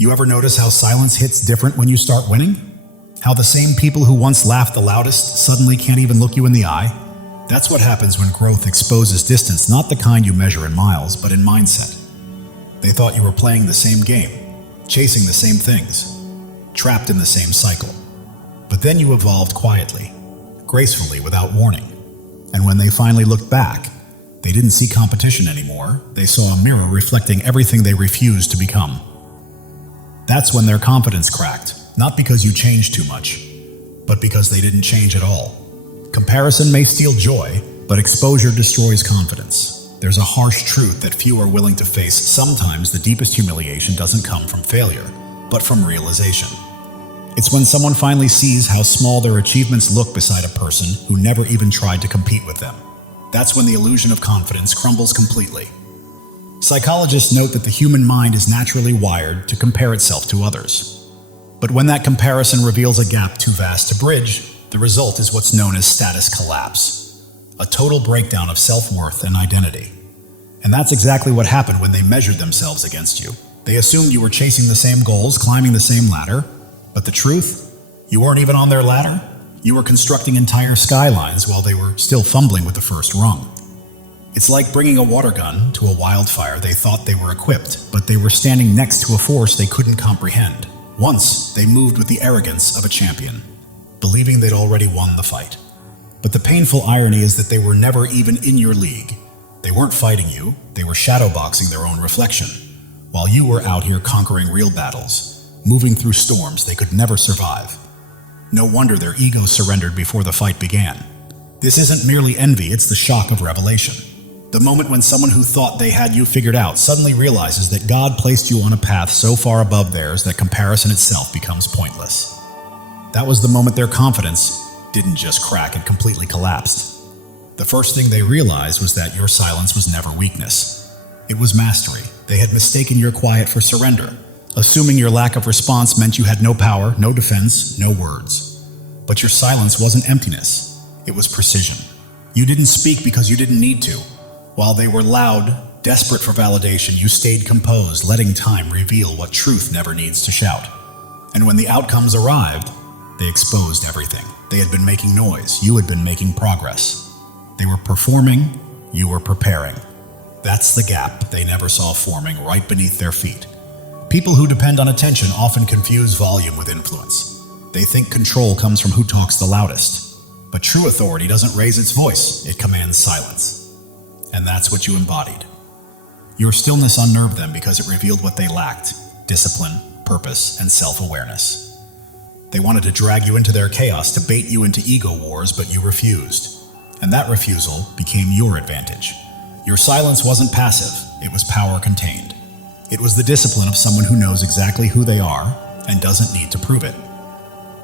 You ever notice how silence hits different when you start winning? How the same people who once laughed the loudest suddenly can't even look you in the eye? That's what happens when growth exposes distance, not the kind you measure in miles, but in mindset. They thought you were playing the same game, chasing the same things, trapped in the same cycle. But then you evolved quietly, gracefully, without warning. And when they finally looked back, they didn't see competition anymore. They saw a mirror reflecting everything they refused to become. That's when their confidence cracked, not because you changed too much, but because they didn't change at all. Comparison may steal joy, but exposure destroys confidence. There's a harsh truth that few are willing to face. Sometimes the deepest humiliation doesn't come from failure, but from realization. It's when someone finally sees how small their achievements look beside a person who never even tried to compete with them. That's when the illusion of confidence crumbles completely. Psychologists note that the human mind is naturally wired to compare itself to others. But when that comparison reveals a gap too vast to bridge, the result is what's known as status collapse, a total breakdown of self-worth and identity. And that's exactly what happened when they measured themselves against you. They assumed you were chasing the same goals, climbing the same ladder, but the truth? You weren't even on their ladder. You were constructing entire skylines while they were still fumbling with the first rung. It's like bringing a water gun to a wildfire. They thought they were equipped, but they were standing next to a force they couldn't comprehend. Once, they moved with the arrogance of a champion, believing they'd already won the fight. But the painful irony is that they were never even in your league. They weren't fighting you, they were shadowboxing their own reflection, while you were out here conquering real battles, moving through storms they could never survive. No wonder their ego surrendered before the fight began. This isn't merely envy, it's the shock of revelation. The moment when someone who thought they had you figured out suddenly realizes that God placed you on a path so far above theirs that comparison itself becomes pointless. That was the moment their confidence didn't just crack, it completely collapsed. The first thing they realized was that your silence was never weakness. It was mastery. They had mistaken your quiet for surrender, assuming your lack of response meant you had no power, no defense, no words. But your silence wasn't emptiness, it was precision. You didn't speak because you didn't need to. While they were loud, desperate for validation, you stayed composed, letting time reveal what truth never needs to shout. And when the outcomes arrived, they exposed everything. They had been making noise, you had been making progress. They were performing, you were preparing. That's the gap they never saw forming right beneath their feet. People who depend on attention often confuse volume with influence. They think control comes from who talks the loudest. But true authority doesn't raise its voice, it commands silence. And that's what you embodied. Your stillness unnerved them because it revealed what they lacked: discipline, purpose, and self-awareness. They wanted to drag you into their chaos, to bait you into ego wars, but you refused. And that refusal became your advantage. Your silence wasn't passive, it was power contained. It was the discipline of someone who knows exactly who they are and doesn't need to prove it.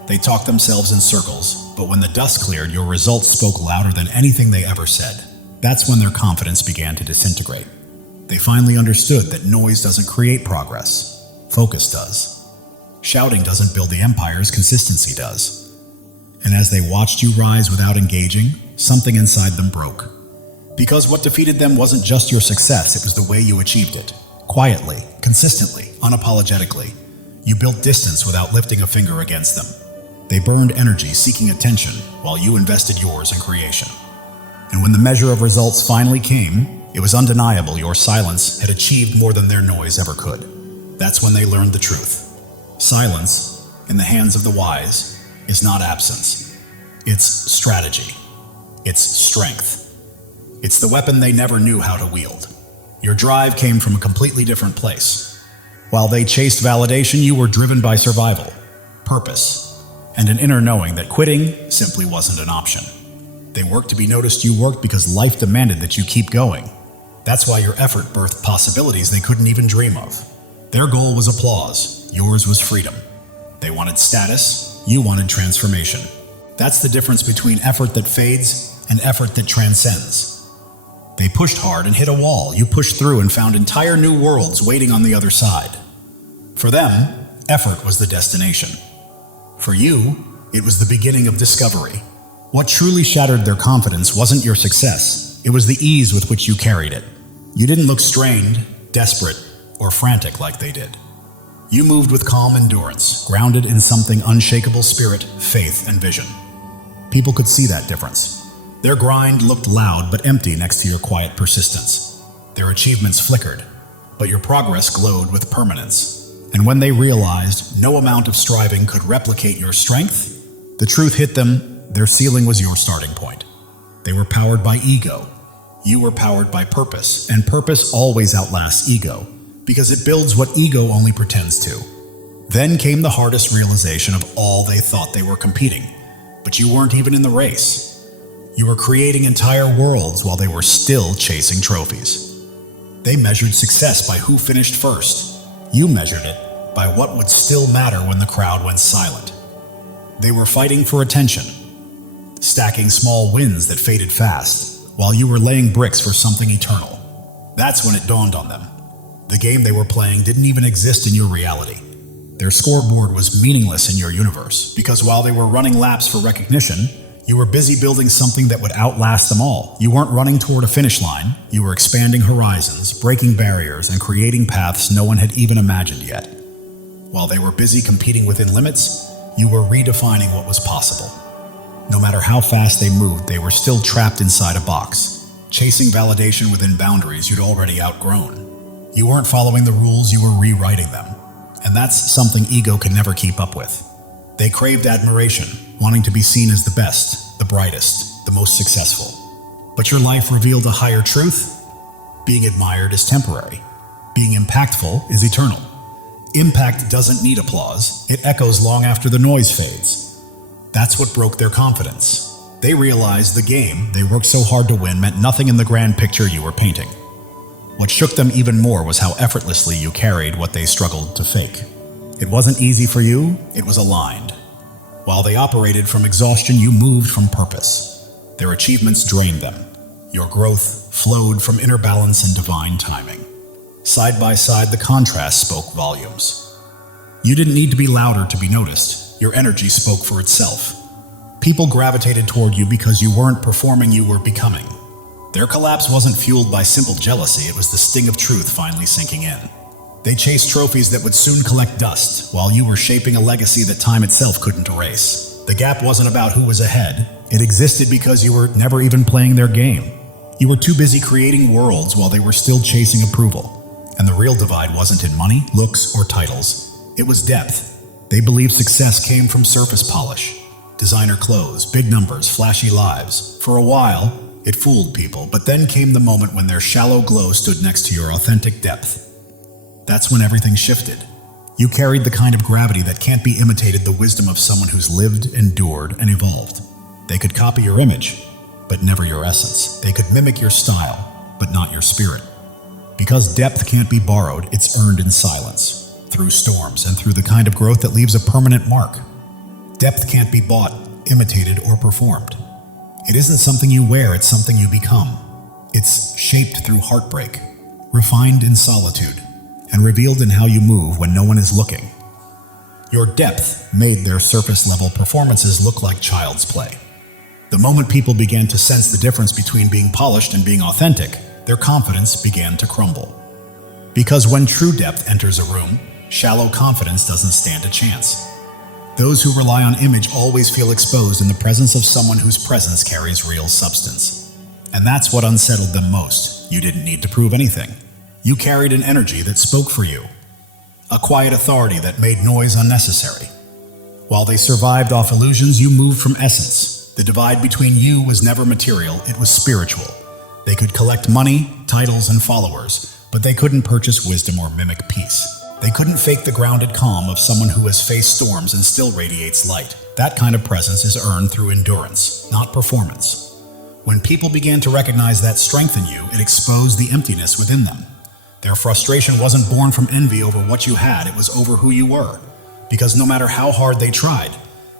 They talked themselves in circles, but when the dust cleared, your results spoke louder than anything they ever said. That's when their confidence began to disintegrate. They finally understood that noise doesn't create progress, focus does. Shouting doesn't build the empires, consistency does. And as they watched you rise without engaging, something inside them broke. Because what defeated them wasn't just your success, it was the way you achieved it. Quietly, consistently, unapologetically. You built distance without lifting a finger against them. They burned energy seeking attention while you invested yours in creation. And when the measure of results finally came, it was undeniable your silence had achieved more than their noise ever could. That's when they learned the truth. Silence, in the hands of the wise, is not absence. It's strategy. It's strength. It's the weapon they never knew how to wield. Your drive came from a completely different place. While they chased validation, you were driven by survival, purpose, and an inner knowing that quitting simply wasn't an option. They worked to be noticed, you worked because life demanded that you keep going. That's why your effort birthed possibilities they couldn't even dream of. Their goal was applause, yours was freedom. They wanted status, you wanted transformation. That's the difference between effort that fades and effort that transcends. They pushed hard and hit a wall, you pushed through and found entire new worlds waiting on the other side. For them, effort was the destination. For you, it was the beginning of discovery. What truly shattered their confidence wasn't your success, it was the ease with which you carried it. You didn't look strained, desperate, or frantic like they did. You moved with calm endurance, grounded in something unshakable: spirit, faith, and vision. People could see that difference. Their grind looked loud but empty next to your quiet persistence. Their achievements flickered, but your progress glowed with permanence. And when they realized no amount of striving could replicate your strength, the truth hit them: their ceiling was your starting point. They were powered by ego. You were powered by purpose, and purpose always outlasts ego, because it builds what ego only pretends to. Then came the hardest realization of all. They thought they were competing, but you weren't even in the race. You were creating entire worlds while they were still chasing trophies. They measured success by who finished first. You measured it by what would still matter when the crowd went silent. They were fighting for attention, stacking small wins that faded fast, while you were laying bricks for something eternal. That's when it dawned on them. The game they were playing didn't even exist in your reality. Their scoreboard was meaningless in your universe, because while they were running laps for recognition, you were busy building something that would outlast them all. You weren't running toward a finish line. You were expanding horizons, breaking barriers, and creating paths no one had even imagined yet. While they were busy competing within limits, you were redefining what was possible. No matter how fast they moved, they were still trapped inside a box, chasing validation within boundaries you'd already outgrown. You weren't following the rules, you were rewriting them. And that's something ego can never keep up with. They craved admiration, wanting to be seen as the best, the brightest, the most successful. But your life revealed a higher truth. Being admired is temporary. Being impactful is eternal. Impact doesn't need applause. It echoes long after the noise fades. That's what broke their confidence. They realized the game they worked so hard to win meant nothing in the grand picture you were painting. What shook them even more was how effortlessly you carried what they struggled to fake. It wasn't easy for you, it was aligned. While they operated from exhaustion, you moved from purpose. Their achievements drained them. Your growth flowed from inner balance and divine timing. Side by side, the contrast spoke volumes. You didn't need to be louder to be noticed. Your energy spoke for itself. People gravitated toward you because you weren't performing, you were becoming. Their collapse wasn't fueled by simple jealousy, it was the sting of truth finally sinking in. They chased trophies that would soon collect dust, while you were shaping a legacy that time itself couldn't erase. The gap wasn't about who was ahead. It existed because you were never even playing their game. You were too busy creating worlds while they were still chasing approval. And the real divide wasn't in money, looks, or titles. It was depth. They believed success came from surface polish. Designer clothes, big numbers, flashy lives. For a while, it fooled people, but then came the moment when their shallow glow stood next to your authentic depth. That's when everything shifted. You carried the kind of gravity that can't be imitated, the wisdom of someone who's lived, endured, and evolved. They could copy your image, but never your essence. They could mimic your style, but not your spirit. Because depth can't be borrowed, it's earned in silence, through storms, and through the kind of growth that leaves a permanent mark. Depth can't be bought, imitated, or performed. It isn't something you wear, it's something you become. It's shaped through heartbreak, refined in solitude, and revealed in how you move when no one is looking. Your depth made their surface-level performances look like child's play. The moment people began to sense the difference between being polished and being authentic, their confidence began to crumble. Because when true depth enters a room, shallow confidence doesn't stand a chance. Those who rely on image always feel exposed in the presence of someone whose presence carries real substance. And that's what unsettled them most. You didn't need to prove anything. You carried an energy that spoke for you, a quiet authority that made noise unnecessary. While they survived off illusions, you moved from essence. The divide between you was never material, it was spiritual. They could collect money, titles, and followers, but they couldn't purchase wisdom or mimic peace. They couldn't fake the grounded calm of someone who has faced storms and still radiates light. That kind of presence is earned through endurance, not performance. When people began to recognize that strength in you, it exposed the emptiness within them. Their frustration wasn't born from envy over what you had, it was over who you were. Because no matter how hard they tried,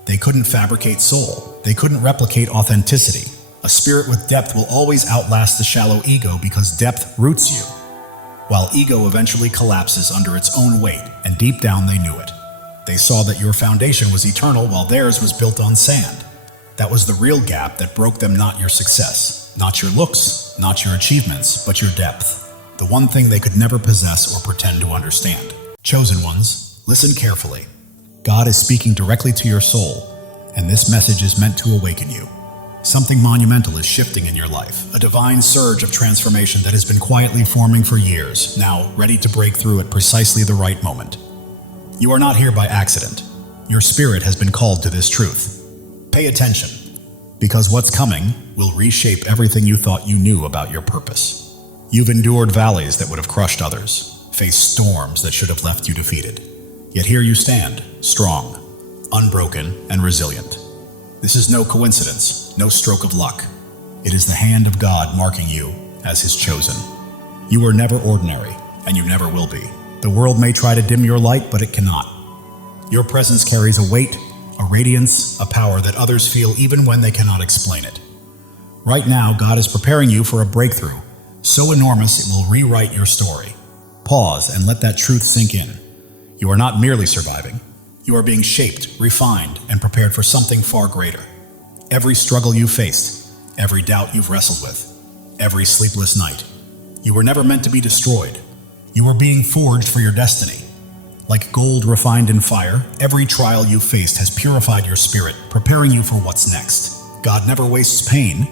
they couldn't fabricate soul. They couldn't replicate authenticity. A spirit with depth will always outlast the shallow ego because depth roots you, while ego eventually collapses under its own weight, and deep down they knew it. They saw that your foundation was eternal while theirs was built on sand. That was the real gap that broke them, not your success, not your looks, not your achievements, but your depth. The one thing they could never possess or pretend to understand. Chosen ones, Listen carefully. God is speaking directly to your soul, and this message is meant to awaken you. Something monumental is shifting in your life, a divine surge of transformation that has been quietly forming for years, now ready to break through at precisely the right moment. You are not here by accident. Your spirit has been called to this truth. Pay attention, because what's coming will reshape everything you thought you knew about your purpose. You've endured valleys that would have crushed others, faced storms that should have left you defeated. Yet here you stand, strong, unbroken, and resilient. This is no coincidence, no stroke of luck. It is the hand of God marking you as His chosen. You were never ordinary, and you never will be. The world may try to dim your light, but it cannot. Your presence carries a weight, a radiance, a power that others feel even when they cannot explain it. Right now, God is preparing you for a breakthrough, so enormous it will rewrite your story. Pause and let that truth sink in. You are not merely surviving. You are being shaped, refined, and prepared for something far greater. Every struggle you faced, every doubt you've wrestled with, every sleepless night. You were never meant to be destroyed. You were being forged for your destiny. Like gold refined in fire, every trial you faced has purified your spirit, preparing you for what's next. God never wastes pain.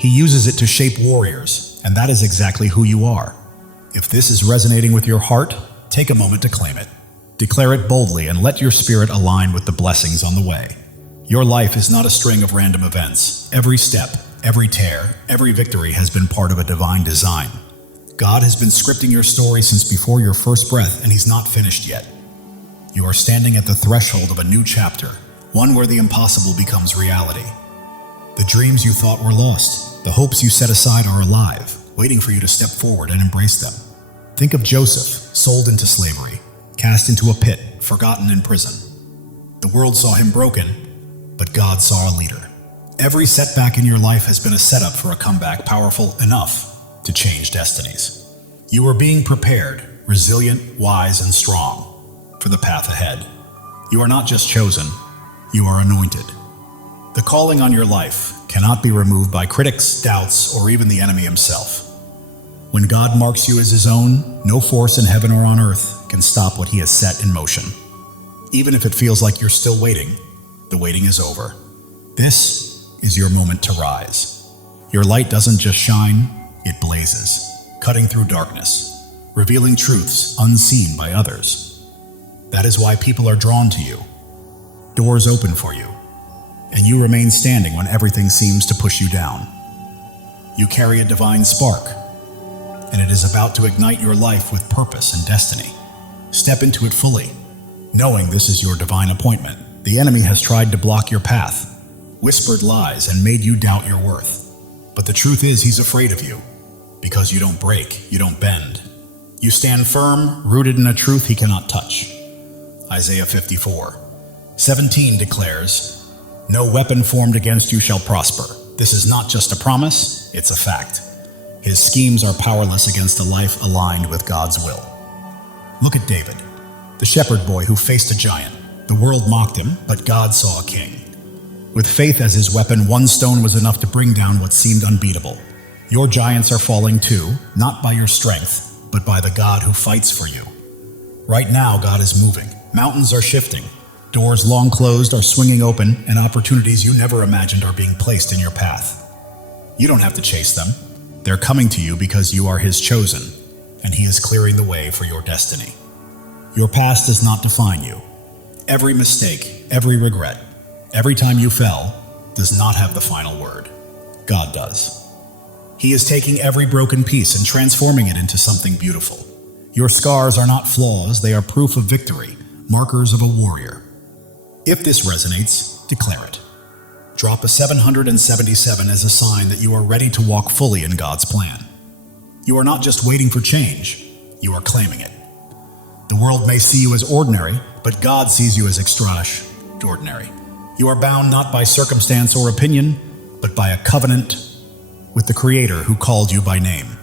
He uses it to shape warriors, and that is exactly who you are. If this is resonating with your heart, take a moment to claim it. Declare it boldly and let your spirit align with the blessings on the way. Your life is not a string of random events. Every step, every tear, every victory has been part of a divine design. God has been scripting your story since before your first breath, and He's not finished yet. You are standing at the threshold of a new chapter, one where the impossible becomes reality. The dreams you thought were lost, the hopes you set aside are alive, waiting for you to step forward and embrace them. Think of Joseph, sold into slavery, cast into a pit, forgotten in prison. The world saw him broken, but God saw a leader. Every setback in your life has been a setup for a comeback powerful enough to change destinies. You are being prepared, resilient, wise, and strong for the path ahead. You are not just chosen, you are anointed. The calling on your life cannot be removed by critics, doubts, or even the enemy himself. When God marks you as His own, no force in heaven or on earth can stop what He has set in motion. Even if it feels like you're still waiting, the waiting is over. This is your moment to rise. Your light doesn't just shine, it blazes, cutting through darkness, revealing truths unseen by others. That is why people are drawn to you. Doors open for you, and you remain standing when everything seems to push you down. You carry a divine spark, and it is about to ignite your life with purpose and destiny. Step into it fully, knowing this is your divine appointment. The enemy has tried to block your path, whispered lies, and made you doubt your worth. But the truth is, he's afraid of you, because you don't break, you don't bend. You stand firm, rooted in a truth he cannot touch. Isaiah 54:17 declares, "No weapon formed against you shall prosper." This is not just a promise, it's a fact. His schemes are powerless against a life aligned with God's will. Look at David, the shepherd boy who faced a giant. The world mocked him, but God saw a king. With faith as his weapon, one stone was enough to bring down what seemed unbeatable. Your giants are falling too, not by your strength, but by the God who fights for you. Right now, God is moving. Mountains are shifting. Doors long closed are swinging open, and opportunities you never imagined are being placed in your path. You don't have to chase them. They're coming to you because you are His chosen, and He is clearing the way for your destiny. Your past does not define you. Every mistake, every regret, every time you fell, does not have the final word. God does. He is taking every broken piece and transforming it into something beautiful. Your scars are not flaws, they are proof of victory, markers of a warrior. If this resonates, declare it. Drop a 777 as a sign that you are ready to walk fully in God's plan. You are not just waiting for change, you are claiming it. The world may see you as ordinary, but God sees you as extraordinary. You are bound not by circumstance or opinion, but by a covenant with the Creator who called you by name.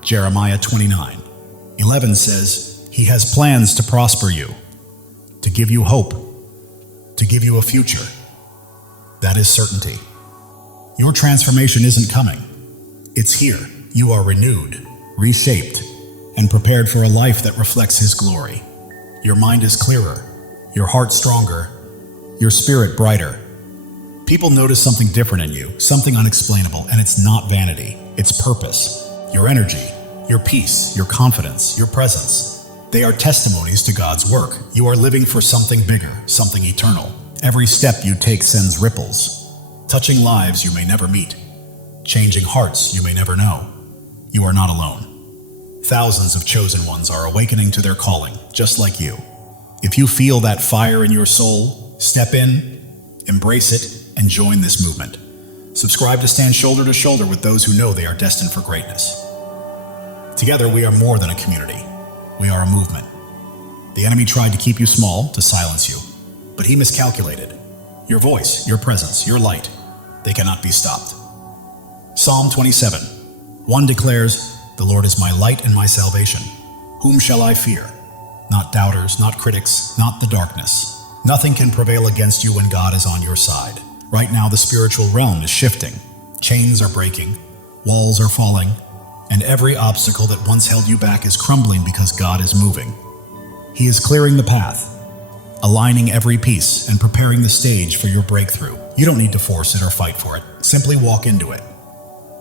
Jeremiah 29:11 says, "He has plans to prosper you, to give you hope, to give you a future." That is certainty. Your transformation isn't coming. It's here. You are renewed, reshaped, and prepared for a life that reflects His glory. Your mind is clearer, your heart stronger, your spirit brighter. People notice something different in you, something unexplainable, and it's not vanity, it's purpose. Your energy, your peace, your confidence, your presence. They are testimonies to God's work. You are living for something bigger, something eternal. Every step you take sends ripples, touching lives you may never meet, changing hearts you may never know. You are not alone. Thousands of chosen ones are awakening to their calling, just like you. If you feel that fire in your soul, step in, embrace it, and join this movement. Subscribe to stand shoulder to shoulder with those who know they are destined for greatness. Together, we are more than a community. We are a movement. The enemy tried to keep you small, to silence you, but he miscalculated. Your voice, your presence, your light, they cannot be stopped. Psalm 27:1 declares, "The Lord is my light and my salvation. Whom shall I fear?" Not doubters, not critics, not the darkness. Nothing can prevail against you when God is on your side. Right now, the spiritual realm is shifting. Chains are breaking, walls are falling, and every obstacle that once held you back is crumbling because God is moving. He is clearing the path, aligning every piece and preparing the stage for your breakthrough. You don't need to force it or fight for it. Simply walk into it.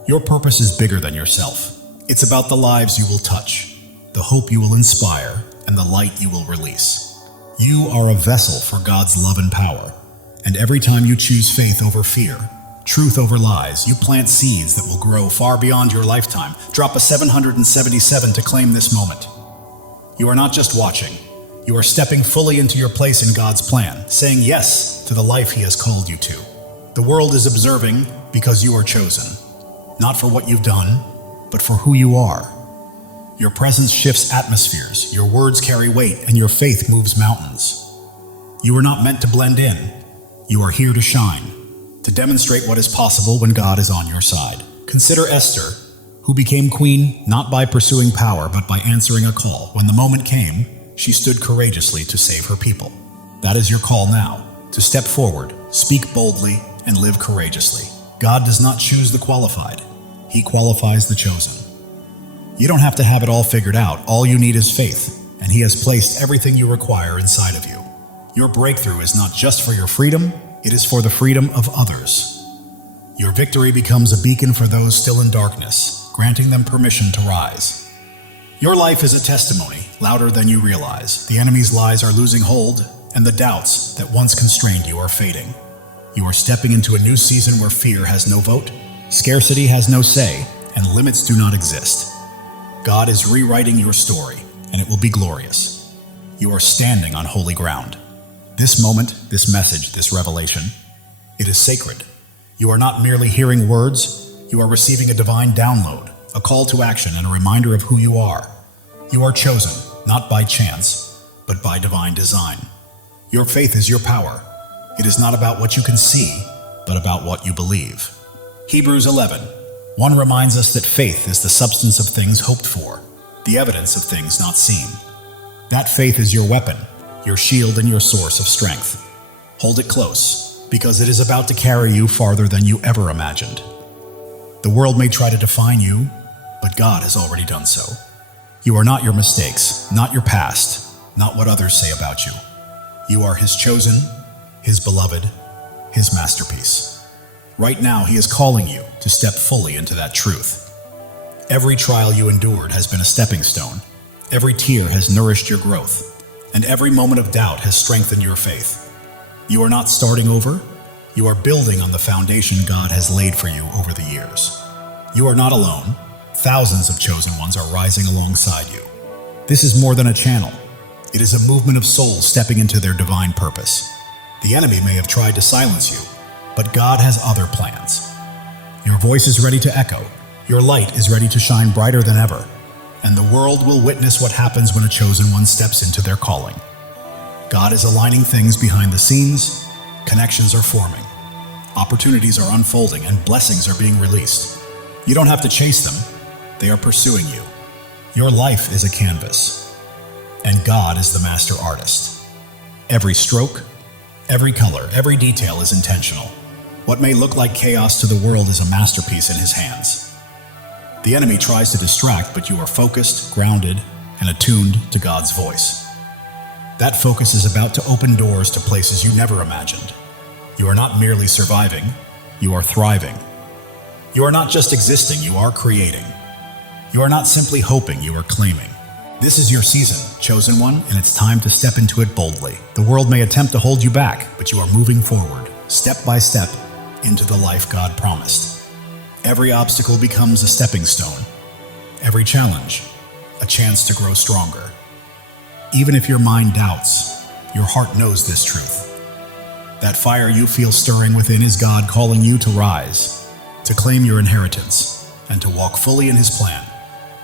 Your purpose is bigger than yourself. It's about the lives you will touch, the hope you will inspire, and the light you will release. You are a vessel for God's love and power. And every time you choose faith over fear, truth over lies, you plant seeds that will grow far beyond your lifetime. Drop a 777 to claim this moment. You are not just watching. You are stepping fully into your place in God's plan, saying yes to the life He has called you to. The world is observing because you are chosen, not for what you've done, but for who you are. Your presence shifts atmospheres, your words carry weight, and your faith moves mountains. You are not meant to blend in. You are here to shine, to demonstrate what is possible when God is on your side. Consider Esther, who became queen not by pursuing power, but by answering a call. When the moment came, she stood courageously to save her people. That is your call now, to step forward, speak boldly, and live courageously. God does not choose the qualified. He qualifies the chosen. You don't have to have it all figured out. All you need is faith, and He has placed everything you require inside of you. Your breakthrough is not just for your freedom, it is for the freedom of others. Your victory becomes a beacon for those still in darkness, granting them permission to rise. Your life is a testimony, louder than you realize. The enemy's lies are losing hold, and the doubts that once constrained you are fading. You are stepping into a new season where fear has no vote, scarcity has no say, and limits do not exist. God is rewriting your story, and it will be glorious. You are standing on holy ground. This moment, this message, this revelation, it is sacred. You are not merely hearing words, you are receiving a divine download, a call to action, and a reminder of who you are. You are chosen, not by chance, but by divine design. Your faith is your power. It is not about what you can see, but about what you believe. Hebrews 11:1 reminds us that faith is the substance of things hoped for, the evidence of things not seen. That faith is your weapon, your shield, and your source of strength. Hold it close, because it is about to carry you farther than you ever imagined. The world may try to define you, but God has already done so. You are not your mistakes, not your past, not what others say about you. You are His chosen, His beloved, His masterpiece. Right now, He is calling you to step fully into that truth. Every trial you endured has been a stepping stone. Every tear has nourished your growth, and every moment of doubt has strengthened your faith. You are not starting over. You are building on the foundation God has laid for you over the years. You are not alone. Thousands of chosen ones are rising alongside you. This is more than a channel. It is a movement of souls stepping into their divine purpose. The enemy may have tried to silence you, but God has other plans. Your voice is ready to echo. Your light is ready to shine brighter than ever. And the world will witness what happens when a chosen one steps into their calling. God is aligning things behind the scenes. Connections are forming. Opportunities are unfolding, and blessings are being released. You don't have to chase them. They are pursuing you. Your life is a canvas, and God is the master artist. Every stroke, every color, every detail is intentional. What may look like chaos to the world is a masterpiece in His hands. The enemy tries to distract, but you are focused, grounded, and attuned to God's voice. That focus is about to open doors to places you never imagined. You are not merely surviving, you are thriving. You are not just existing, you are creating. You are not simply hoping, you are claiming. This is your season, chosen one, and it's time to step into it boldly. The world may attempt to hold you back, but you are moving forward, step by step, into the life God promised. Every obstacle becomes a stepping stone. Every challenge, a chance to grow stronger. Even if your mind doubts, your heart knows this truth. That fire you feel stirring within is God calling you to rise, to claim your inheritance, and to walk fully in His plan.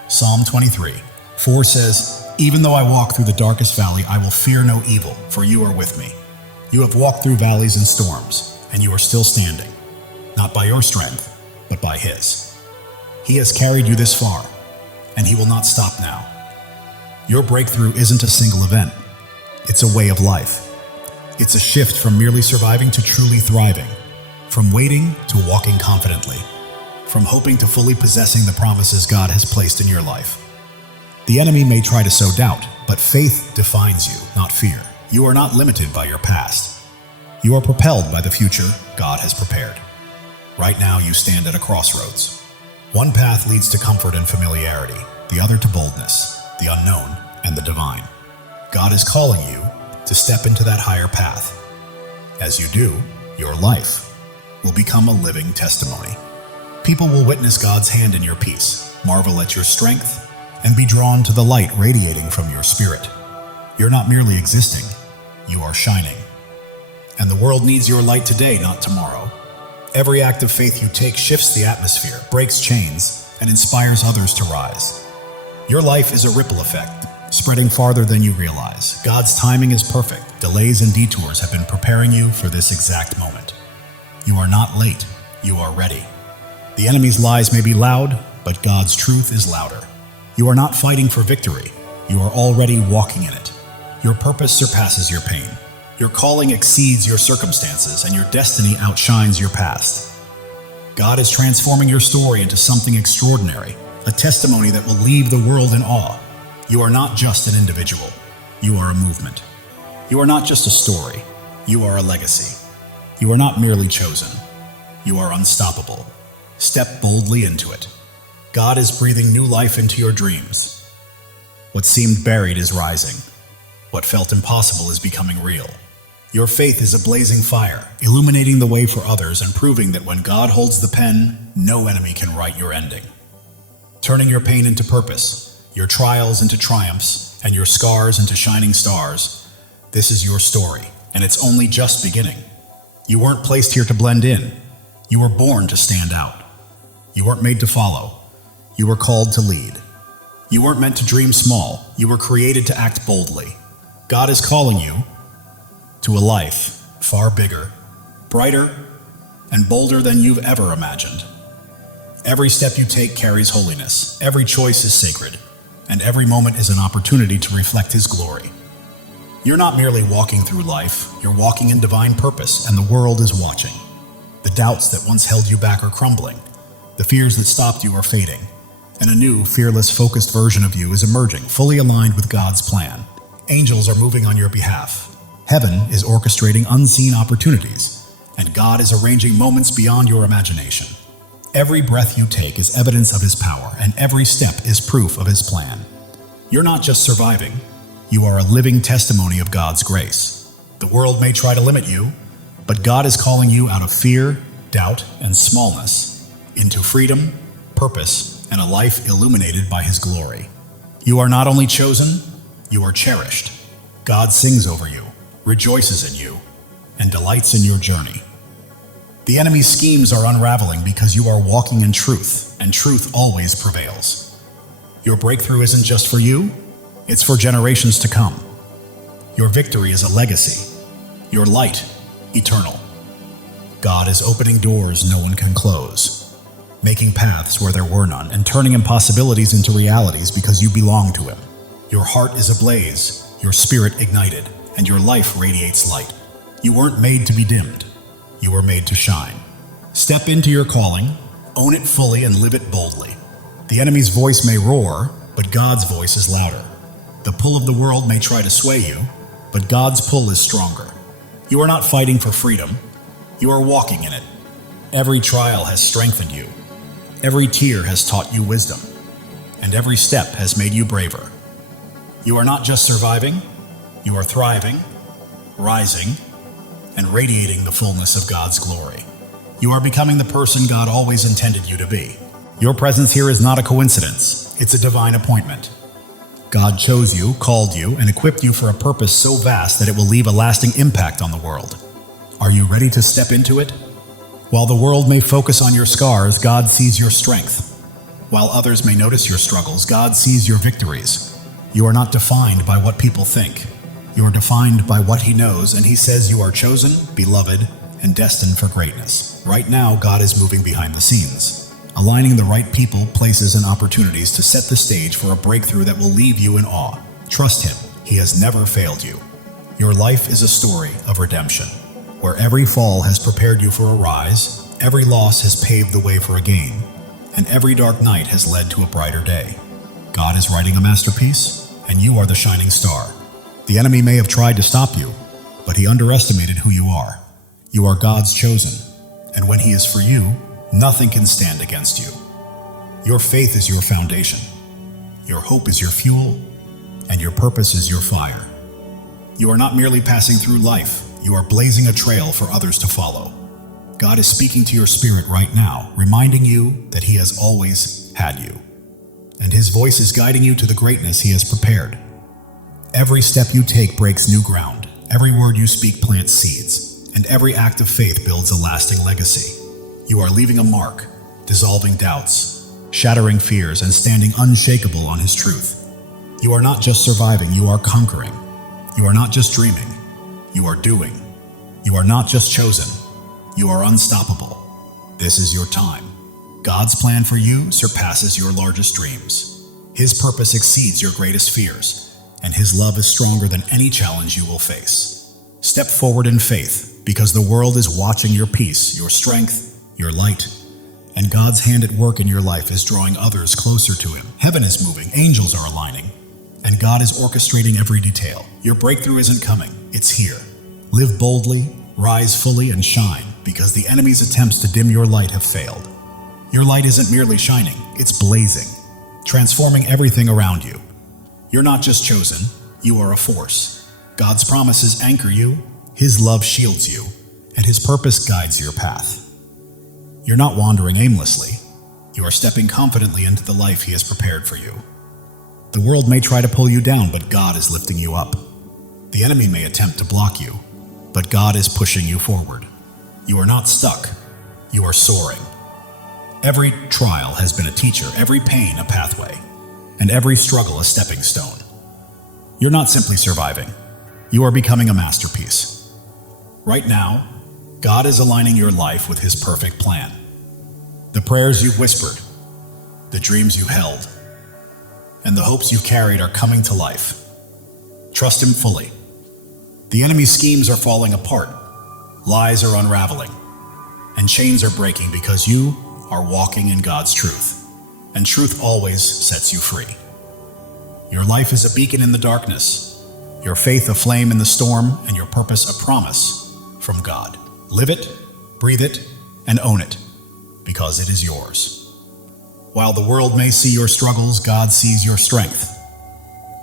Psalm 23:4 says, "Even though I walk through the darkest valley, I will fear no evil, for you are with me. You have walked through valleys and storms, and you are still standing, not by your strength, but by His. He has carried you this far, and He will not stop now." Your breakthrough isn't a single event. It's a way of life. It's a shift from merely surviving to truly thriving, from waiting to walking confidently, from hoping to fully possessing the promises God has placed in your life. The enemy may try to sow doubt, but faith defines you, not fear. You are not limited by your past. You are propelled by the future God has prepared. Right now, you stand at a crossroads. One path leads to comfort and familiarity, the other to boldness, the unknown, and the divine. God is calling you to step into that higher path. As you do, your life will become a living testimony. People will witness God's hand in your peace, marvel at your strength, and be drawn to the light radiating from your spirit. You're not merely existing, you are shining. And the world needs your light today, not tomorrow. Every act of faith you take shifts the atmosphere, breaks chains, and inspires others to rise. Your life is a ripple effect, spreading farther than you realize. God's timing is perfect. Delays and detours have been preparing you for this exact moment. You are not late, you are ready. The enemy's lies may be loud, but God's truth is louder. You are not fighting for victory, you are already walking in it. Your purpose surpasses your pain. Your calling exceeds your circumstances, and your destiny outshines your past. God is transforming your story into something extraordinary, a testimony that will leave the world in awe. You are not just an individual, you are a movement. You are not just a story, you are a legacy. You are not merely chosen, you are unstoppable. Step boldly into it. God is breathing new life into your dreams. What seemed buried is rising. What felt impossible is becoming real. Your faith is a blazing fire, illuminating the way for others and proving that when God holds the pen, no enemy can write your ending. Turning your pain into purpose, your trials into triumphs, and your scars into shining stars, this is your story, and it's only just beginning. You weren't placed here to blend in. You were born to stand out. You weren't made to follow. You were called to lead. You weren't meant to dream small. You were created to act boldly. God is calling you to a life far bigger, brighter, and bolder than you've ever imagined. Every step you take carries holiness, every choice is sacred, and every moment is an opportunity to reflect His glory. You're not merely walking through life, you're walking in divine purpose, and the world is watching. The doubts that once held you back are crumbling, the fears that stopped you are fading, and a new, fearless, focused version of you is emerging, fully aligned with God's plan. Angels are moving on your behalf. Heaven is orchestrating unseen opportunities, and God is arranging moments beyond your imagination. Every breath you take is evidence of His power, and every step is proof of His plan. You're not just surviving, you are a living testimony of God's grace. The world may try to limit you, but God is calling you out of fear, doubt, and smallness into freedom, purpose, and a life illuminated by His glory. You are not only chosen, you are cherished. God sings over you, rejoices in you, and delights in your journey. The enemy's schemes are unraveling because you are walking in truth, and truth always prevails. Your breakthrough isn't just for you, it's for generations to come. Your victory is a legacy, your light eternal. God is opening doors no one can close, making paths where there were none, and turning impossibilities into realities because you belong to Him. Your heart is ablaze, your spirit ignited, and your life radiates light. You weren't made to be dimmed. You were made to shine. Step into your calling, own it fully, and live it boldly. The enemy's voice may roar, but God's voice is louder. The pull of the world may try to sway you, but God's pull is stronger. You are not fighting for freedom. You are walking in it. Every trial has strengthened you. Every tear has taught you wisdom. And every step has made you braver. You are not just surviving, you are thriving, rising, and radiating the fullness of God's glory. You are becoming the person God always intended you to be. Your presence here is not a coincidence, it's a divine appointment. God chose you, called you, and equipped you for a purpose so vast that it will leave a lasting impact on the world. Are you ready to step into it? While the world may focus on your scars, God sees your strength. While others may notice your struggles, God sees your victories. You are not defined by what people think. You are defined by what He knows, and He says you are chosen, beloved, and destined for greatness. Right now, God is moving behind the scenes, aligning the right people, places, and opportunities to set the stage for a breakthrough that will leave you in awe. Trust Him. He has never failed you. Your life is a story of redemption, where every fall has prepared you for a rise, every loss has paved the way for a gain, and every dark night has led to a brighter day. God is writing a masterpiece, and you are the shining star. The enemy may have tried to stop you, but he underestimated who you are. You are God's chosen, and when He is for you, nothing can stand against you. Your faith is your foundation, your hope is your fuel, and your purpose is your fire. You are not merely passing through life, you are blazing a trail for others to follow. God is speaking to your spirit right now, reminding you that He has always had you, and His voice is guiding you to the greatness He has prepared. Every step you take breaks new ground, every word you speak plants seeds, and every act of faith builds a lasting legacy. You are leaving a mark, dissolving doubts, shattering fears, and standing unshakable on His truth. You are not just surviving, you are conquering. You are not just dreaming, you are doing. You are not just chosen, you are unstoppable. This is your time. God's plan for you surpasses your largest dreams. His purpose exceeds your greatest fears, and His love is stronger than any challenge you will face. Step forward in faith, because the world is watching your peace, your strength, your light, and God's hand at work in your life is drawing others closer to Him. Heaven is moving, angels are aligning, and God is orchestrating every detail. Your breakthrough isn't coming, it's here. Live boldly, rise fully, and shine, because the enemy's attempts to dim your light have failed. Your light isn't merely shining, it's blazing, transforming everything around you. You're not just chosen, you are a force. God's promises anchor you, His love shields you, and His purpose guides your path. You're not wandering aimlessly, you are stepping confidently into the life He has prepared for you. The world may try to pull you down, but God is lifting you up. The enemy may attempt to block you, but God is pushing you forward. You are not stuck, you are soaring. Every trial has been a teacher, every pain a pathway, and every struggle a stepping stone. You're not simply surviving, you are becoming a masterpiece. Right now, God is aligning your life with His perfect plan. The prayers you've whispered, the dreams you held, and the hopes you've carried are coming to life. Trust Him fully. The enemy's schemes are falling apart, lies are unraveling, and chains are breaking because you are walking in God's truth. And truth always sets you free. Your life is a beacon in the darkness, your faith a flame in the storm, and your purpose a promise from God. Live it, breathe it, and own it, because it is yours. While the world may see your struggles, God sees your strength.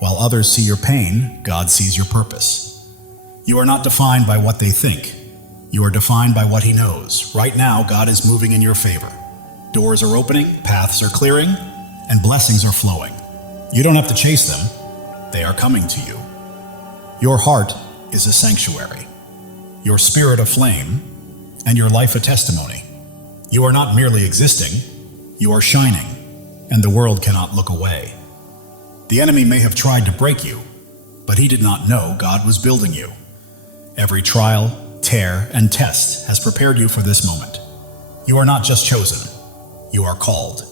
While others see your pain, God sees your purpose. You are not defined by what they think. You are defined by what He knows. Right now, God is moving in your favor. Doors are opening, paths are clearing, and blessings are flowing. You don't have to chase them. They are coming to you. Your heart is a sanctuary, your spirit a flame, and your life a testimony. You are not merely existing, you are shining, and the world cannot look away. The enemy may have tried to break you, but he did not know God was building you. Every trial, tear, and test has prepared you for this moment. You are not just chosen. You are called.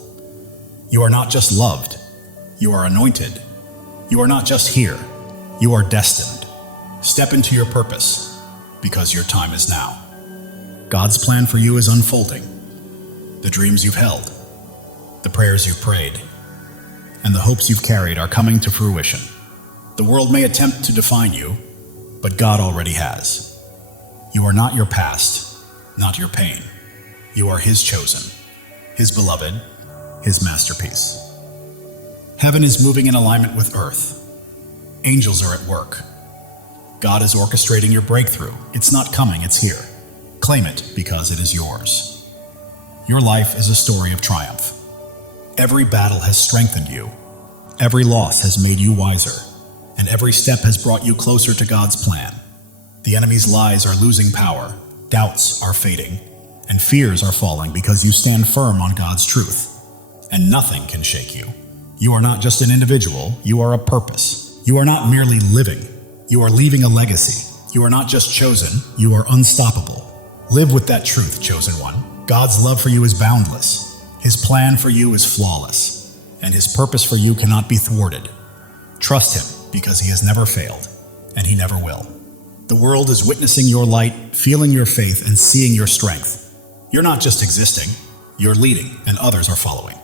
You are not just loved. You are anointed. You are not just here. You are destined. Step into your purpose, because your time is now. God's plan for you is unfolding. The dreams you've held, the prayers you've prayed, and the hopes you've carried are coming to fruition. The world may attempt to define you, but God already has. You are not your past, not your pain. You are His chosen, His beloved, His masterpiece. Heaven is moving in alignment with earth. Angels are at work. God is orchestrating your breakthrough. It's not coming, it's here. Claim it because it is yours. Your life is a story of triumph. Every battle has strengthened you. Every loss has made you wiser. And every step has brought you closer to God's plan. The enemy's lies are losing power, doubts are fading, and fears are falling because you stand firm on God's truth. And nothing can shake you. You are not just an individual, you are a purpose. You are not merely living, you are leaving a legacy. You are not just chosen, you are unstoppable. Live with that truth, chosen one. God's love for you is boundless. His plan for you is flawless. And His purpose for you cannot be thwarted. Trust Him because He has never failed, and He never will. The world is witnessing your light, feeling your faith, and seeing your strength. You're not just existing, you're leading, and others are following.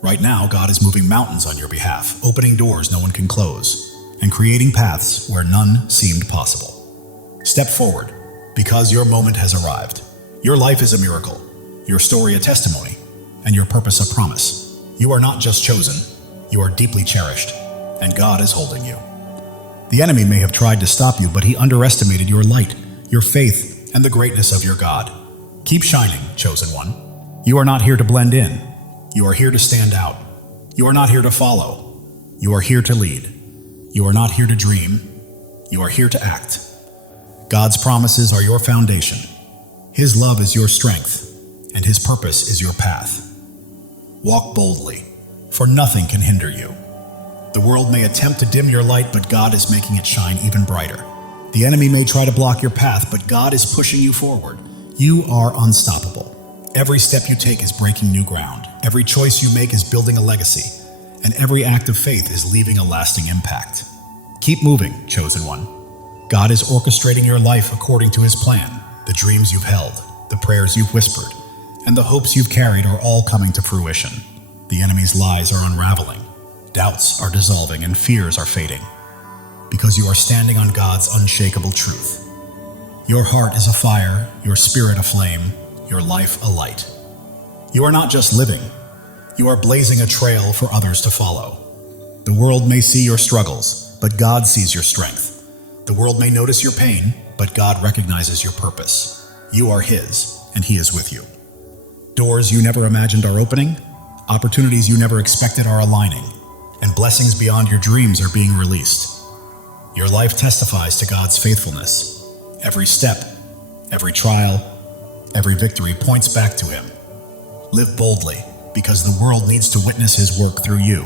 Right now, God is moving mountains on your behalf, opening doors no one can close, and creating paths where none seemed possible. Step forward, because your moment has arrived. Your life is a miracle, your story a testimony, and your purpose a promise. You are not just chosen, you are deeply cherished, and God is holding you. The enemy may have tried to stop you, but he underestimated your light, your faith, and the greatness of your God. Keep shining, chosen one. You are not here to blend in. You are here to stand out. You are not here to follow. You are here to lead. You are not here to dream. You are here to act. God's promises are your foundation. His love is your strength, and His purpose is your path. Walk boldly, for nothing can hinder you. The world may attempt to dim your light, but God is making it shine even brighter. The enemy may try to block your path, but God is pushing you forward. You are unstoppable. Every step you take is breaking new ground. Every choice you make is building a legacy, and every act of faith is leaving a lasting impact. Keep moving, chosen one. God is orchestrating your life according to His plan. The dreams you've held, the prayers you've whispered, and the hopes you've carried are all coming to fruition. The enemy's lies are unraveling. Doubts are dissolving and fears are fading, because you are standing on God's unshakable truth. Your heart is afire, your spirit aflame, your life a light. You are not just living, you are blazing a trail for others to follow. The world may see your struggles, but God sees your strength. The world may notice your pain, but God recognizes your purpose. You are His, and He is with you. Doors you never imagined are opening, opportunities you never expected are aligning, and blessings beyond your dreams are being released. Your life testifies to God's faithfulness. Every step, every trial, every victory points back to Him. Live boldly, because the world needs to witness His work through you.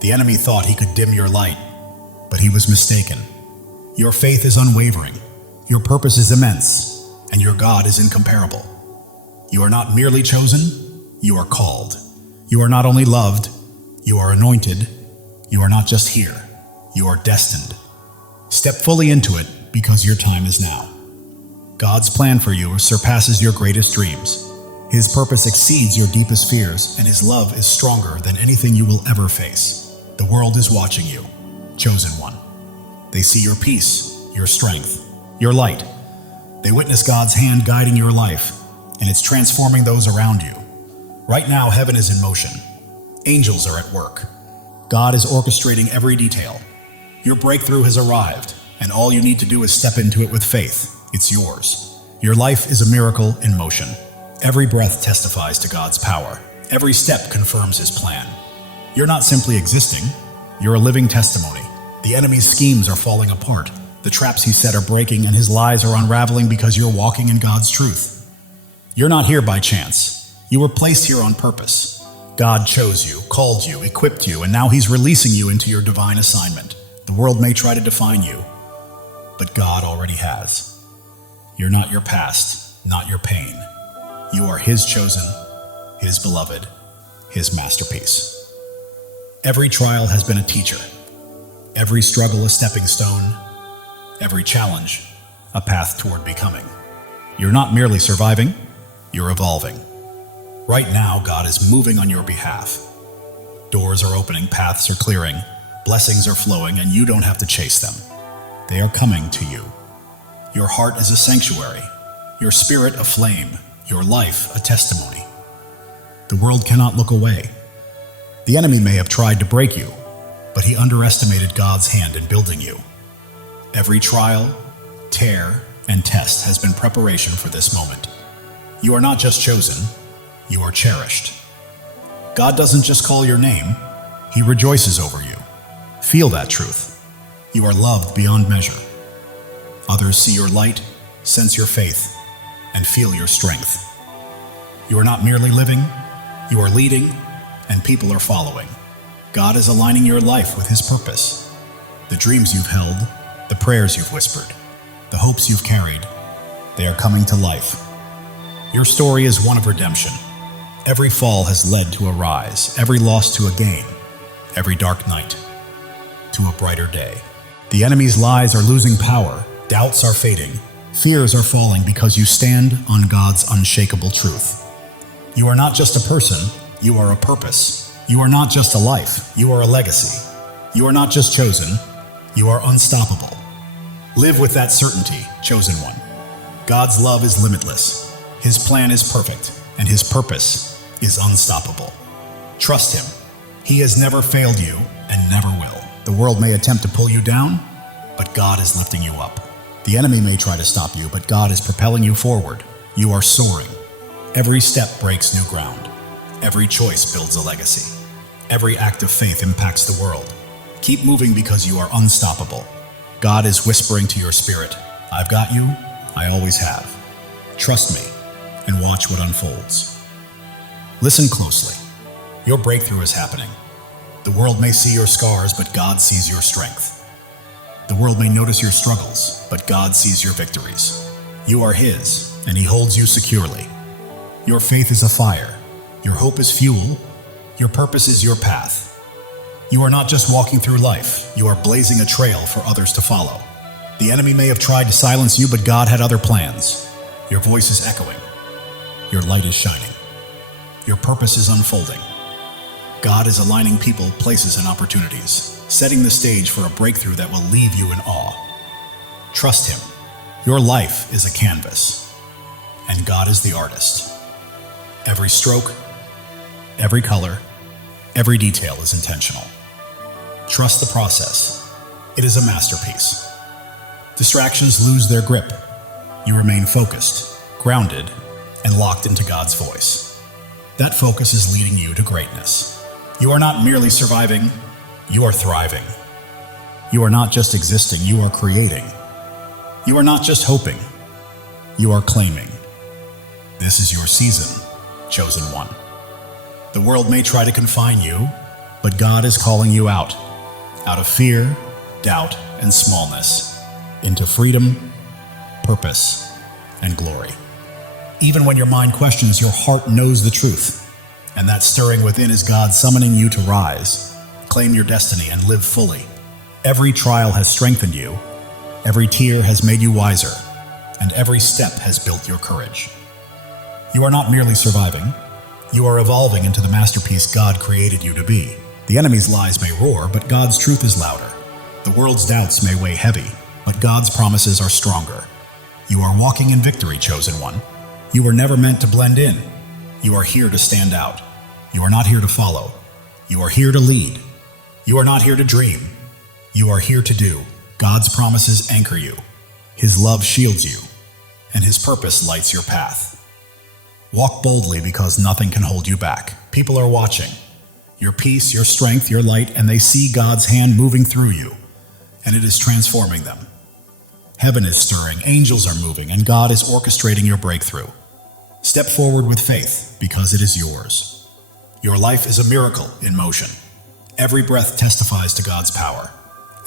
The enemy thought he could dim your light, but he was mistaken. Your faith is unwavering, your purpose is immense, and your God is incomparable. You are not merely chosen, you are called. You are not only loved, you are anointed. You are not just here, you are destined. Step fully into it, because your time is now. God's plan for you surpasses your greatest dreams. His purpose exceeds your deepest fears, and His love is stronger than anything you will ever face. The world is watching you, chosen one. They see your peace, your strength, your light. They witness God's hand guiding your life, and it's transforming those around you. Right now, heaven is in motion. Angels are at work. God is orchestrating every detail. Your breakthrough has arrived, and all you need to do is step into it with faith. It's yours. Your life is a miracle in motion. Every breath testifies to God's power. Every step confirms His plan. You're not simply existing, you're a living testimony. The enemy's schemes are falling apart. The traps he set are breaking, and his lies are unraveling because you're walking in God's truth. You're not here by chance. You were placed here on purpose. God chose you, called you, equipped you, and now He's releasing you into your divine assignment. The world may try to define you, but God already has. You're not your past, not your pain. You are His chosen, His beloved, His masterpiece. Every trial has been a teacher. Every struggle a stepping stone. Every challenge a path toward becoming. You're not merely surviving, you're evolving. Right now, God is moving on your behalf. Doors are opening, paths are clearing, blessings are flowing, and you don't have to chase them. They are coming to you. Your heart is a sanctuary, your spirit a flame, your life a testimony. The world cannot look away. The enemy may have tried to break you, but he underestimated God's hand in building you. Every trial, tear, and test has been preparation for this moment. You are not just chosen, you are cherished. God doesn't just call your name, He rejoices over you. Feel that truth. You are loved beyond measure. Others see your light, sense your faith, and feel your strength. You are not merely living, you are leading, and people are following. God is aligning your life with His purpose. The dreams you've held, the prayers you've whispered, the hopes you've carried, they are coming to life. Your story is one of redemption. Every fall has led to a rise, every loss to a gain, every dark night to a brighter day. The enemy's lies are losing power, doubts are fading, fears are falling because you stand on God's unshakable truth. You are not just a person, you are a purpose. You are not just a life, you are a legacy. You are not just chosen, you are unstoppable. Live with that certainty, chosen one. God's love is limitless, His plan is perfect, and His purpose is unstoppable. Trust Him. He has never failed you and never will. The world may attempt to pull you down, but God is lifting you up. The enemy may try to stop you, but God is propelling you forward. You are soaring. Every step breaks new ground. Every choice builds a legacy. Every act of faith impacts the world. Keep moving because you are unstoppable. God is whispering to your spirit, I've got you, I always have. Trust me and watch what unfolds. Listen closely. Your breakthrough is happening. The world may see your scars, but God sees your strength. The world may notice your struggles, but God sees your victories. You are His, and He holds you securely. Your faith is a fire. Your hope is fuel. Your purpose is your path. You are not just walking through life, you are blazing a trail for others to follow. The enemy may have tried to silence you, but God had other plans. Your voice is echoing. Your light is shining. Your purpose is unfolding. God is aligning people, places, and opportunities, setting the stage for a breakthrough that will leave you in awe. Trust Him. Your life is a canvas, and God is the artist. Every stroke, every color, every detail is intentional. Trust the process. It is a masterpiece. Distractions lose their grip. You remain focused, grounded, and locked into God's voice. That focus is leading you to greatness. You are not merely surviving, you are thriving. You are not just existing, you are creating. You are not just hoping, you are claiming. This is your season, chosen one. The world may try to confine you, but God is calling you out of fear, doubt, and smallness, into freedom, purpose, and glory. Even when your mind questions, your heart knows the truth, and that stirring within is God summoning you to rise, claim your destiny, and live fully. Every trial has strengthened you, every tear has made you wiser, and every step has built your courage. You are not merely surviving, you are evolving into the masterpiece God created you to be. The enemy's lies may roar, but God's truth is louder. The world's doubts may weigh heavy, but God's promises are stronger. You are walking in victory, chosen one. You were never meant to blend in. You are here to stand out. You are not here to follow. You are here to lead. You are not here to dream. You are here to do. God's promises anchor you. His love shields you, and His purpose lights your path. Walk boldly because nothing can hold you back. People are watching. Your peace, your strength, your light, and they see God's hand moving through you, and it is transforming them. Heaven is stirring, angels are moving, and God is orchestrating your breakthrough. Step forward with faith, because it is yours. Your life is a miracle in motion. Every breath testifies to God's power.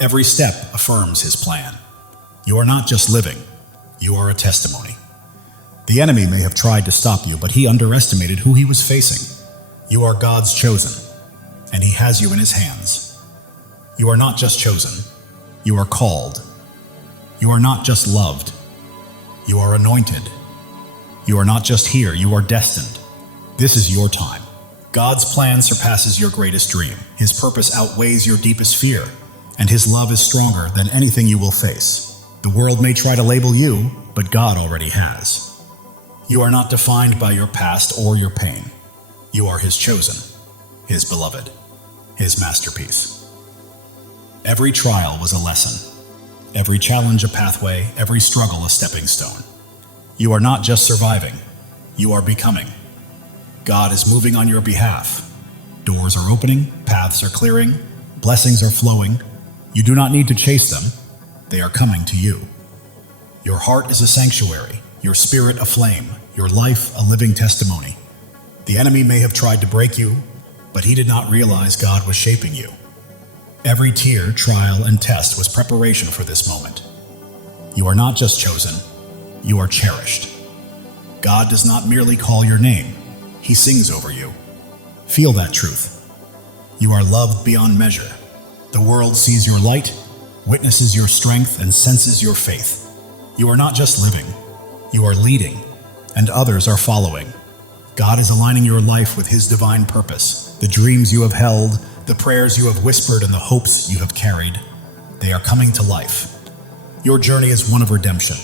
Every step affirms His plan. You are not just living, you are a testimony. The enemy may have tried to stop you, but he underestimated who he was facing. You are God's chosen, and He has you in His hands. You are not just chosen, you are called. You are not just loved, you are anointed. You are not just here, you are destined. This is your time. God's plan surpasses your greatest dream. His purpose outweighs your deepest fear, and his love is stronger than anything you will face. The world may try to label you, but God already has. You are not defined by your past or your pain. You are his chosen, his beloved, his masterpiece. Every trial was a lesson. Every challenge a pathway, every struggle a stepping stone. You are not just surviving, you are becoming. God is moving on your behalf. Doors are opening, paths are clearing, blessings are flowing. You do not need to chase them, they are coming to you. Your heart is a sanctuary, your spirit a flame, your life a living testimony. The enemy may have tried to break you, but he did not realize God was shaping you. Every tear, trial, and test was preparation for this moment. You are not just chosen, you are cherished. God does not merely call your name, he sings over you. Feel that truth. You are loved beyond measure. The world sees your light, witnesses your strength, and senses your faith. You are not just living, you are leading, and others are following. God is aligning your life with his divine purpose. The dreams you have held, the prayers you have whispered, and the hopes you have carried, they are coming to life. Your journey is one of redemption.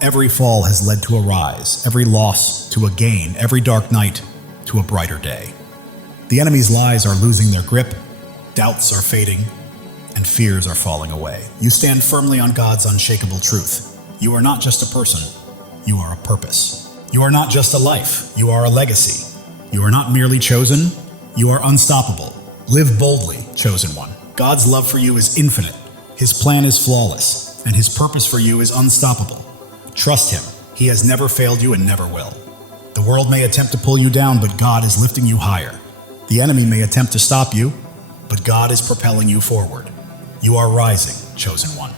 Every fall has led to a rise, every loss to a gain, every dark night to a brighter day. The enemy's lies are losing their grip, doubts are fading, and fears are falling away. You stand firmly on God's unshakable truth. You are not just a person, you are a purpose. You are not just a life, you are a legacy. You are not merely chosen, you are unstoppable. Live boldly, chosen one. God's love for you is infinite, his plan is flawless, and his purpose for you is unstoppable. Trust him, he has never failed you and never will. The world may attempt to pull you down, but God is lifting you higher. The enemy may attempt to stop you, but God is propelling you forward. You are rising, chosen one.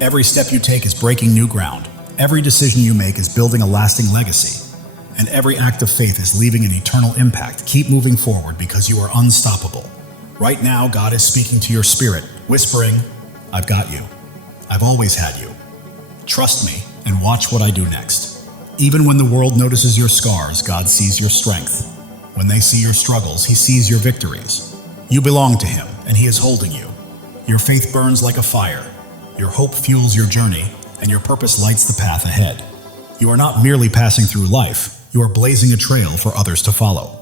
Every step you take is breaking new ground. Every decision you make is building a lasting legacy. And every act of faith is leaving an eternal impact. Keep moving forward because you are unstoppable. Right now, God is speaking to your spirit, whispering, I've got you. I've always had you. Trust me and watch what I do next. Even when the world notices your scars, God sees your strength. When they see your struggles, he sees your victories. You belong to him, and he is holding you. Your faith burns like a fire. Your hope fuels your journey, and your purpose lights the path ahead. You are not merely passing through life, you are blazing a trail for others to follow.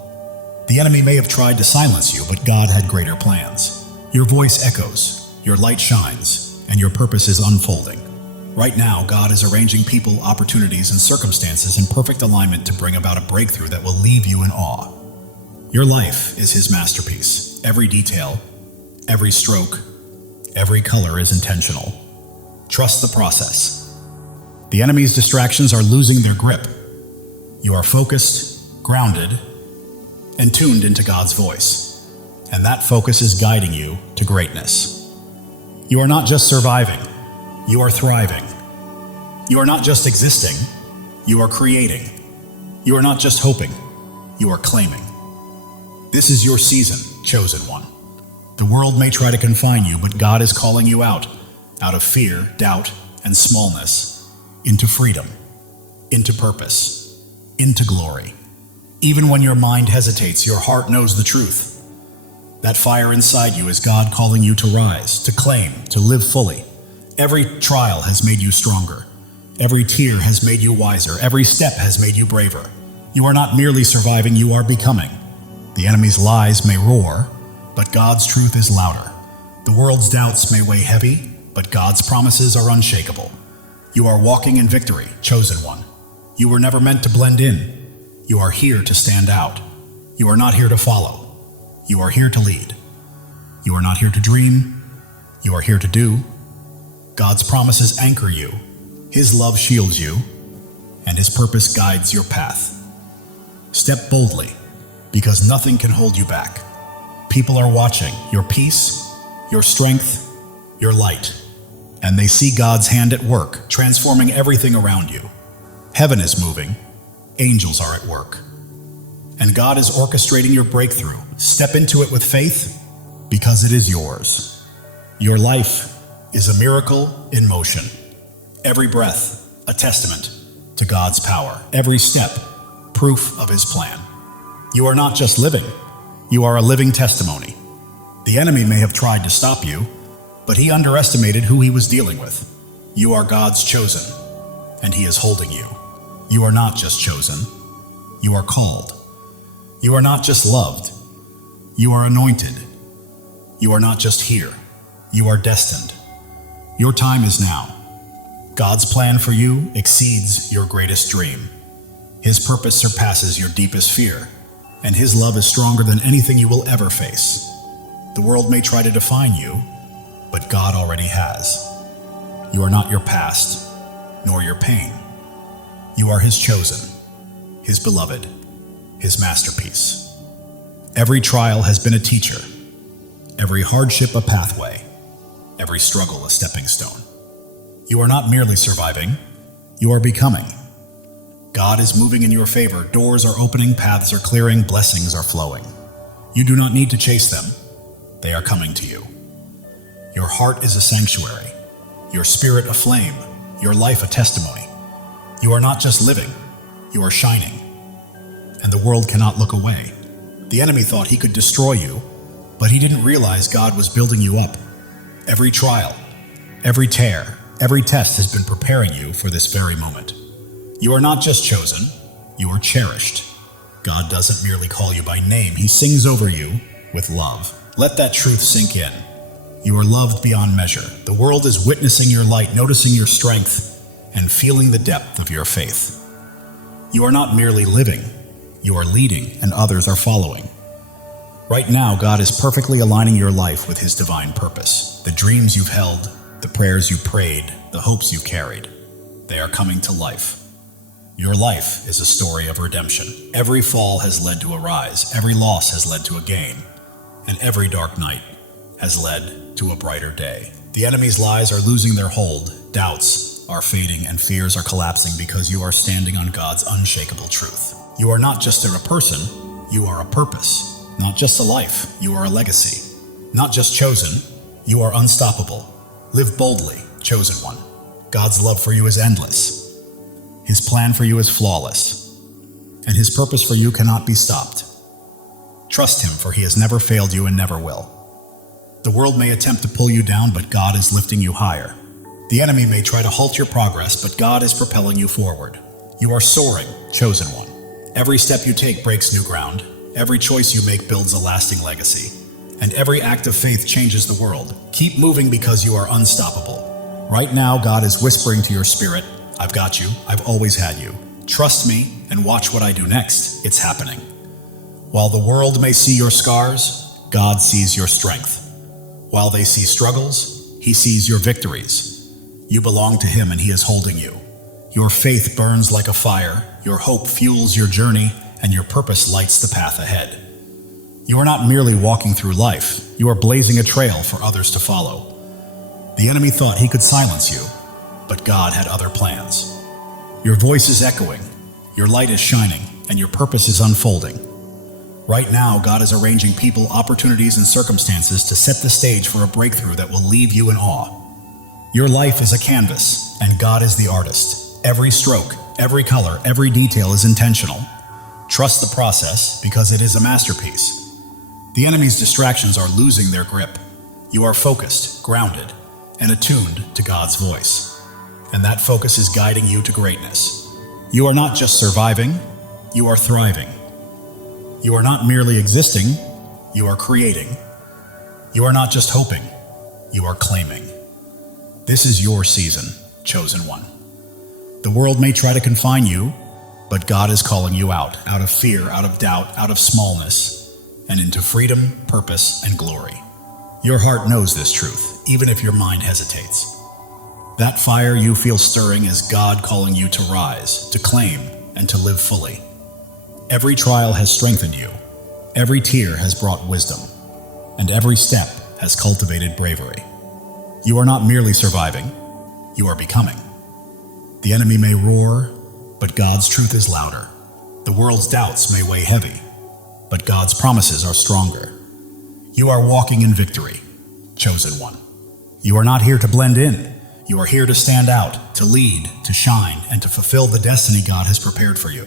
The enemy may have tried to silence you, but God had greater plans. Your voice echoes, your light shines, and your purpose is unfolding. Right now, God is arranging people, opportunities, and circumstances in perfect alignment to bring about a breakthrough that will leave you in awe. Your life is his masterpiece. Every detail, every stroke, every color is intentional. Trust the process. The enemy's distractions are losing their grip. You are focused, grounded, and tuned into God's voice. And that focus is guiding you to greatness. You are not just surviving, you are thriving. You are not just existing, you are creating. You are not just hoping, you are claiming. This is your season, chosen one. The world may try to confine you, but God is calling you out of fear, doubt, and smallness, into freedom, into purpose, into glory. Even when your mind hesitates, your heart knows the truth. That fire inside you is God calling you to rise, to claim, to live fully. Every trial has made you stronger. Every tear has made you wiser. Every step has made you braver. You are not merely surviving, you are becoming. The enemy's lies may roar, but God's truth is louder. The world's doubts may weigh heavy, but God's promises are unshakable. You are walking in victory, chosen one. You were never meant to blend in. You are here to stand out. You are not here to follow. You are here to lead. You are not here to dream. You are here to do. God's promises anchor you. His love shields you, and his purpose guides your path. Step boldly, because nothing can hold you back. People are watching your peace, your strength, your light, and they see God's hand at work, transforming everything around you. Heaven is moving, angels are at work, and God is orchestrating your breakthrough. Step into it with faith, because it is yours. Your life is a miracle in motion. Every breath, a testament to God's power. Every step, proof of his plan. You are not just living, you are a living testimony. The enemy may have tried to stop you, But he underestimated who he was dealing with. You are God's chosen, and he is holding you. You are not just chosen, you are called. You are not just loved, you are anointed. You are not just here, you are destined. Your time is now. God's plan for you exceeds your greatest dream. His purpose surpasses your deepest fear, and his love is stronger than anything you will ever face. The world may try to define you, but God already has. You are not your past, nor your pain. You are his chosen, his beloved, his masterpiece. Every trial has been a teacher, every hardship a pathway, every struggle a stepping stone. You are not merely surviving, you are becoming. God is moving in your favor, doors are opening, paths are clearing, blessings are flowing. You do not need to chase them, they are coming to you. Your heart is a sanctuary, your spirit a flame, your life a testimony. You are not just living, you are shining. And the world cannot look away. The enemy thought he could destroy you, but he didn't realize God was building you up. Every trial, every tear, every test has been preparing you for this very moment. You are not just chosen, you are cherished. God doesn't merely call you by name, he sings over you with love. Let that truth sink in. You are loved beyond measure. The world is witnessing your light, noticing your strength, and feeling the depth of your faith. You are not merely living, you are leading, and others are following. Right now, God is perfectly aligning your life with his divine purpose. The dreams you've held, the prayers you prayed, the hopes you carried, they are coming to life. Your life is a story of redemption. Every fall has led to a rise, every loss has led to a gain, and every dark night has led to a brighter day. The enemy's lies are losing their hold, doubts are fading, and fears are collapsing because you are standing on God's unshakable truth. You are not just a person, you are a purpose. Not just a life, you are a legacy. Not just chosen, you are unstoppable. Live boldly, chosen one. God's love for you is endless. His plan for you is flawless, and his purpose for you cannot be stopped. Trust him, for he has never failed you and never will. The world may attempt to pull you down, but God is lifting you higher. The enemy may try to halt your progress, but God is propelling you forward. You are soaring, chosen one. Every step you take breaks new ground. Every choice you make builds a lasting legacy. And every act of faith changes the world. Keep moving because you are unstoppable. Right now, God is whispering to your spirit, I've got you, I've always had you. Trust me and watch what I do next. It's happening. While the world may see your scars, God sees your strength. While they see struggles, he sees your victories. You belong to him and he is holding you. Your faith burns like a fire, your hope fuels your journey, and your purpose lights the path ahead. You are not merely walking through life, you are blazing a trail for others to follow. The enemy thought he could silence you, but God had other plans. Your voice is echoing, your light is shining, and your purpose is unfolding. Right now, God is arranging people, opportunities, and circumstances to set the stage for a breakthrough that will leave you in awe. Your life is a canvas, and God is the artist. Every stroke, every color, every detail is intentional. Trust the process because it is a masterpiece. The enemy's distractions are losing their grip. You are focused, grounded, and attuned to God's voice. And that focus is guiding you to greatness. You are not just surviving, you are thriving. You are not merely existing, you are creating. You are not just hoping, you are claiming. This is your season, chosen one. The world may try to confine you, but God is calling you out of fear, out of doubt, out of smallness, and into freedom, purpose, and glory. Your heart knows this truth, even if your mind hesitates. That fire you feel stirring is God calling you to rise, to claim, and to live fully. Every trial has strengthened you, every tear has brought wisdom, and every step has cultivated bravery. You are not merely surviving, you are becoming. The enemy may roar, but God's truth is louder. The world's doubts may weigh heavy, but God's promises are stronger. You are walking in victory, chosen one. You are not here to blend in. You are here to stand out, to lead, to shine, and to fulfill the destiny God has prepared for you.